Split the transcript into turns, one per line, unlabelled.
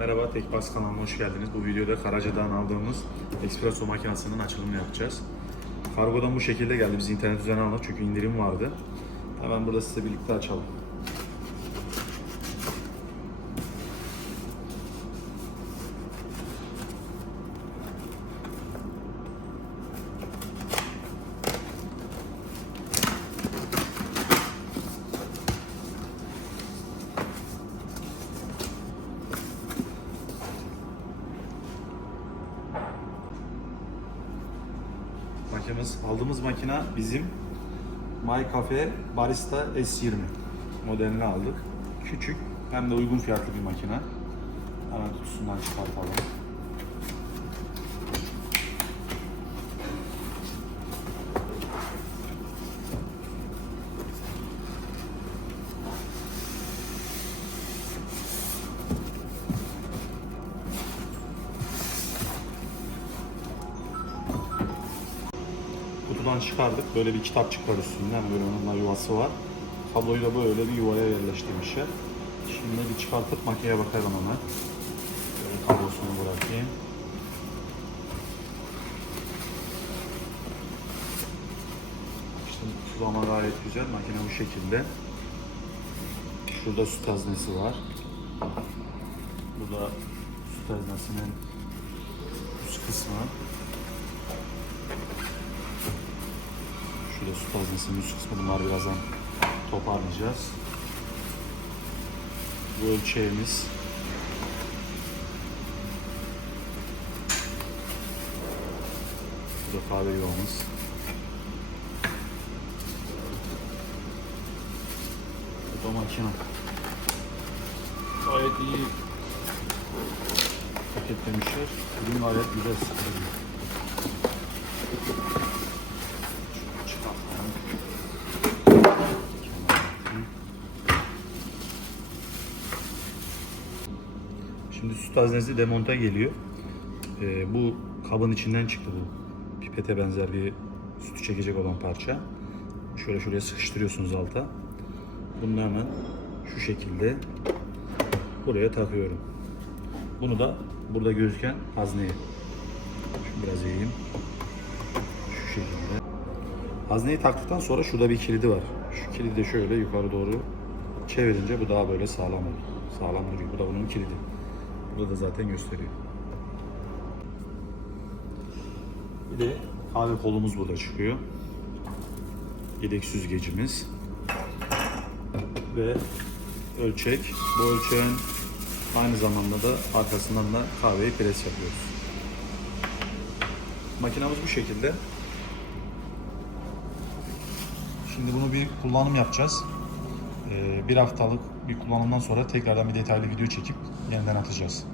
Merhaba Tekbas kanalına hoş geldiniz. Bu videoda Karaca'dan aldığımız espresso makinesinin açılımını yapacağız. Kargodan bu şekilde geldi. Biz internet üzerinden aldık çünkü indirim vardı. Hemen burada size birlikte açalım. Makinemiz, aldığımız makine bizim My Cafe Barista S20 modelini aldık. Küçük hem de uygun fiyatlı bir makine. Hemen kutusundan çıkartalım. Kutudan çıkardık. Böyle bir kitapçık var üstünden. Böyle onun da yuvası var. Kabloyu da böyle bir yuvaya yerleştirmişler. Şimdi bir çıkartıp makineye bakalım hemen. Böyle kablosunu bırakayım. İşte sulama gayet güzel. Makine bu şekilde. Şurada süt haznesi var. Burada süt haznesinin üst kısmı. Haznesinin üst kısmı bunlar birazdan toparlayacağız. Bu ölçeğimiz. Bu da kahve yuvamız. Bu da makine. Gayet iyi paketlemişler. Ürün gayet güzel sıkılıyor. Çıkartalım. Şimdi süt haznesi demonta geliyor. Ee, bu kabın içinden çıktı bu. Pipete benzer bir sütü çekecek olan parça. Şöyle şuraya sıkıştırıyorsunuz alta. Bunu hemen şu şekilde buraya takıyorum. Bunu da burada gözüken hazneye. Şunu biraz eğeyim. Şu şekilde. Hazneyi taktıktan sonra şurada bir kilidi var. Şu kilidi de şöyle yukarı doğru çevirince bu daha böyle sağlam oluyor. Sağlam duruyor. Bu da bunun kilidi. Burada da zaten gösteriyor. Bir de kahve kolumuz burada çıkıyor. Yedek süzgecimiz. Ve ölçek. Bu ölçeğin aynı zamanda da arkasından da kahveyi pres yapıyoruz. Makinamız bu şekilde. Şimdi bunu bir kullanım yapacağız. Ee, bir haftalık bir kullanımdan sonra tekrardan bir detaylı video çekip yeniden atacağız.